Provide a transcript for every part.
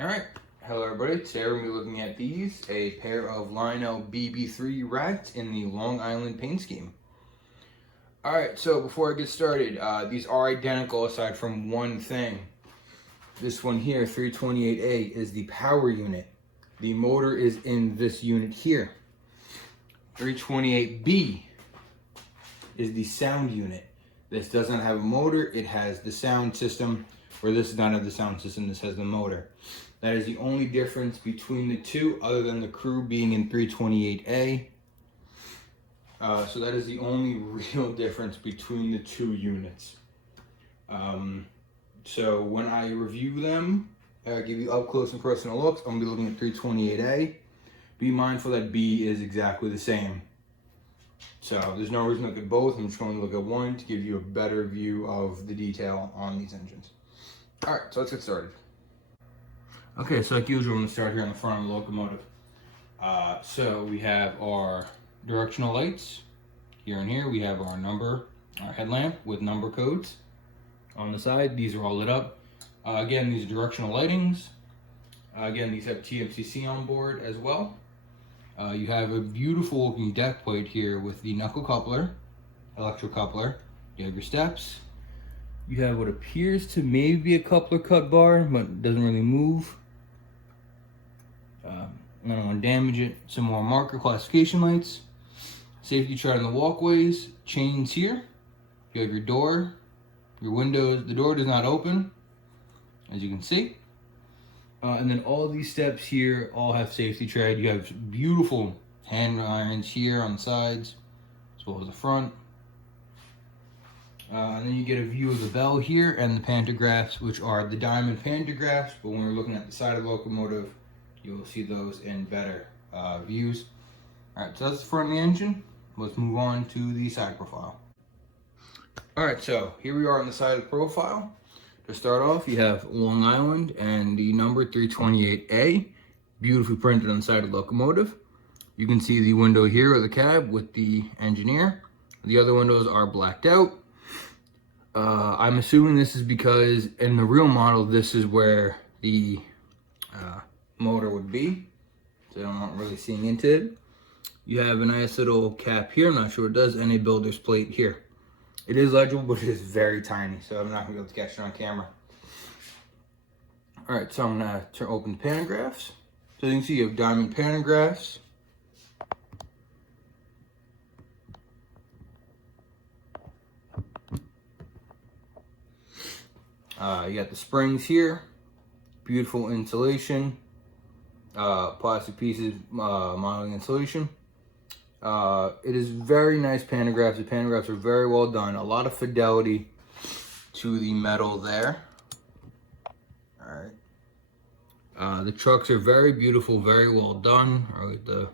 Alright, hello everybody. Today we're going to be looking at these, a pair of Lionel BB3 rats in the Long Island paint scheme. Alright, so before I get started, these are identical aside from one thing. This one here, 328A, is the power unit. The motor is in this unit here. 328B is the sound unit. This does not have a motor, it has the sound system, where this does not have the sound system, this has the motor. That is the only difference between the two, other than the crew being in 328A. So that is the only real difference between the two units. So when I review them, give you up close and personal looks, I'm gonna be looking at 328A. Be mindful that B is exactly the same. So there's no reason to look at both. I'm just going to look at one to give you a better view of the detail on these engines. All right, so let's get started. Okay, so like usual, I'm going to start here on the front of the Locomotive. So we have our directional lights. Here and here we have our headlamp with number codes. On the side, these are all lit up. Again, these are directional lightings. Again, these have TMCC on board as well. You have a beautiful looking deck plate here with the knuckle coupler, electric coupler. You have your steps. You have what appears to maybe be a coupler cut bar, but doesn't really move. I don't want to damage it. Some more marker classification lights. Safety chart on the walkways. Chains here. You have your door, your windows. The door does not open, as you can see. And then all these steps here all have safety tread. You have beautiful hand irons here on the sides, as well as the front. And then you get a view of the bell here and the pantographs, which are the diamond pantographs. But when we're looking at the side of the Locomotive, you'll see those in better views. All right, so that's the front of the engine. Let's move on to the side profile. All right, so here we are on the side of the profile. To start off, you have Long Island and the number 328A, beautifully printed on the side of the Locomotive. You can see the window here of the cab with the engineer. The other windows are blacked out. I'm assuming this is because in the real model, this is where the motor would be. So I'm not really seeing into it. You have a nice little cap here, I'm not sure what it does, and a builder's plate here. It is legible, but it is very tiny, so I'm not going to be able to catch it on camera. All right, so I'm going to open the pantographs. So you can see you have diamond pantographs. You got the springs here. Beautiful insulation. Plastic pieces, modeling insulation. It is very nice pantographs. The pantographs are very well done. A lot of fidelity to the metal there. All right. The trucks are very beautiful, very well done. I like the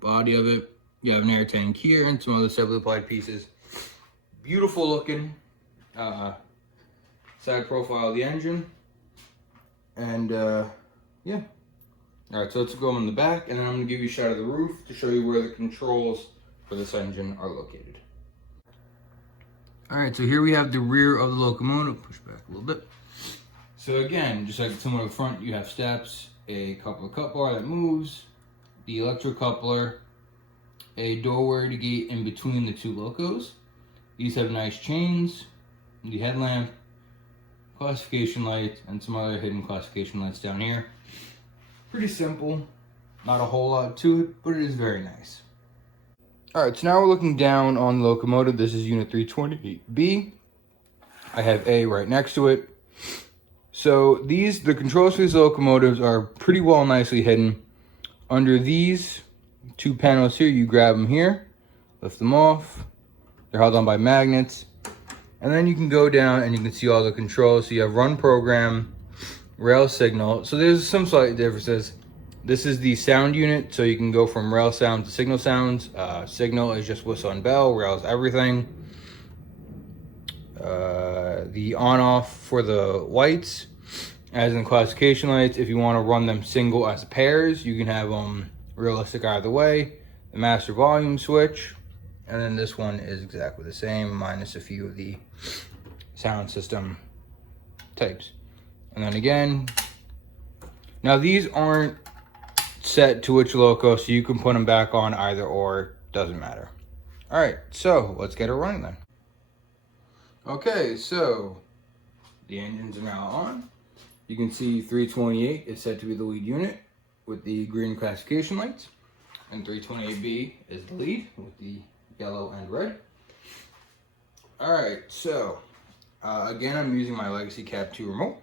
body of it. You have an air tank here and some other separately applied pieces. Beautiful looking side profile of the engine. And yeah. All right, so let's go on the back, and then I'm going to give you a shot of the roof to show you where the controls for this engine are located. All right, so here we have the rear of the Locomotive. Push back a little bit. So again, just like similar to the front, you have steps, a coupler cut bar that moves, the electric coupler, a doorway to gate in between the two locos. These have nice chains, the headlamp, classification lights, and some other hidden classification lights down here. Pretty simple, not a whole lot to it, but it is very nice. All right, so now we're looking down on the Locomotive. This is unit 328B. I have A right next to it. So the controls for these locomotives are pretty well nicely hidden. Under these two panels here, you grab them here, lift them off. They're held on by magnets. And then you can go down and you can see all the controls. So you have run program, rail signal. So there's some slight differences. This is the sound unit, so you can go from rail sound to signal sounds. Signal is just whistle and bell, rail is everything. The on-off for the lights, as in classification lights, if you want to run them single as pairs, you can have them realistic either way. The master volume switch, and then this one is exactly the same, minus a few of the sound system types. And then again, Now these aren't set to which loco, so you can put them back on either or, doesn't matter. All right, so let's get it running then. Okay, so the engines are now on. You can see 328 is set to be the lead unit with the green classification lights, and 328B is the lead with the yellow and red. All right, so again, I'm using my Legacy Cab 2 remote.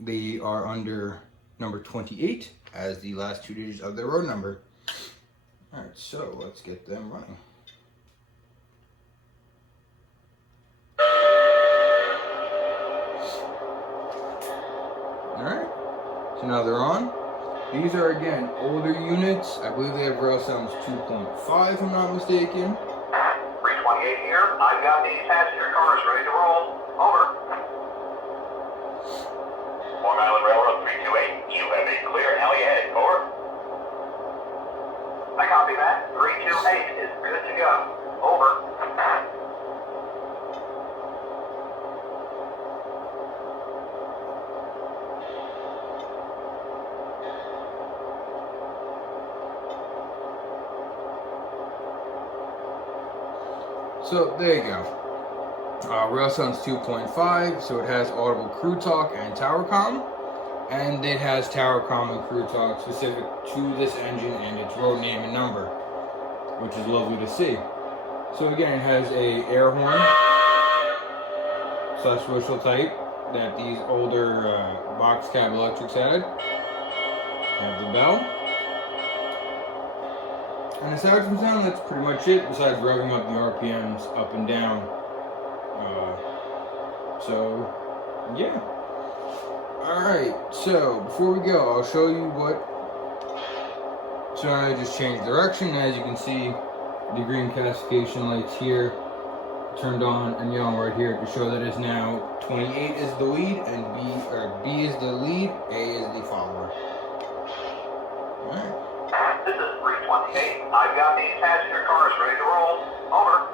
They are under number 28 as the last 2 digits of their road number. All right, so let's get them running. All right, so now they're on. These are, again, older units. I believe they have rail sounds 2.5, if I'm not mistaken. 328 here. I've got these passenger cars ready to roll. Over. Long Island Railroad 328. You have a clear alley ahead. Over. I copy that. 328 is good to go. Over. So there you go. Rail sounds 2.5, so it has audible crew talk and tower comm, and it has tower comm and crew talk specific to this engine and its road name and number, which is lovely to see. So again, it has a air horn / whistle type that these older box cab electrics had. Have the bell. And aside from sound, that's pretty much it, besides revving up the RPMs up and down. So, yeah. Alright, so before we go, I'll show you what. So I just changed direction. As you can see, the green classification lights here turned on and yellow right here to show that it's now 28 is the lead and B is the lead, A is the follower. Alright. This is 328. I've got these passenger cars ready to roll. Over.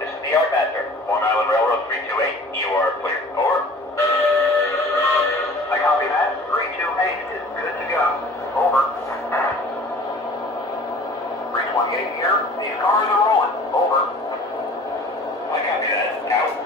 This is the Yardmaster. Long Island Railroad 328. You are clear. Over. I copy that. 328 is good to go. Over. 328 here. These cars are rolling. Over. I copy that. Out.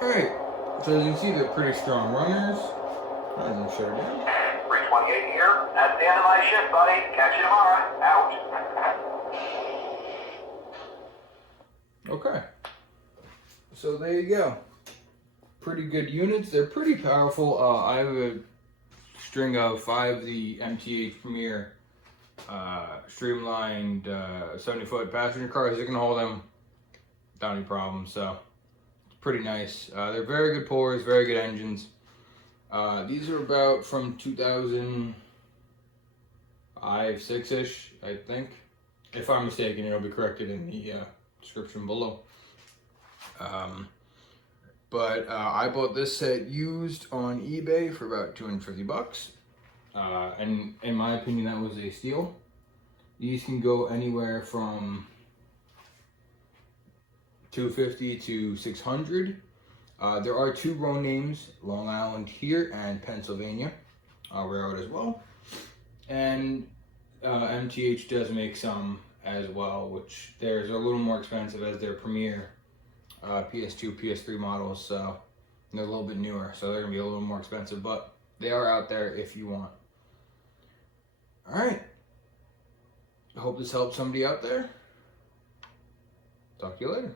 Alright, so as you can see, they're pretty strong runners. I'm going to shut it down. 328 here. That's the end of my shift, buddy. Catch you tomorrow. Out. Okay. So there you go. Pretty good units. They're pretty powerful. I have a string of 5 of the MTH Premier streamlined 70-foot passenger cars. They can hold them without any problem. So pretty nice. They're very good pullers, very good engines. These are about from 2005, 6-ish, I think. If I'm mistaken, it'll be corrected in the description below. But I bought this set used on eBay for about $250. And in my opinion, that was a steal. These can go anywhere from $250 to $600. There are 2 road names, Long Island here and Pennsylvania Railroad as well. And MTH does make some as well, which theirs are a little more expensive as their premier PS2, PS3 models. So They're a little bit newer, so they're gonna be a little more expensive, but they are out there if you want. All right. I hope this helps somebody out there. Talk to you later.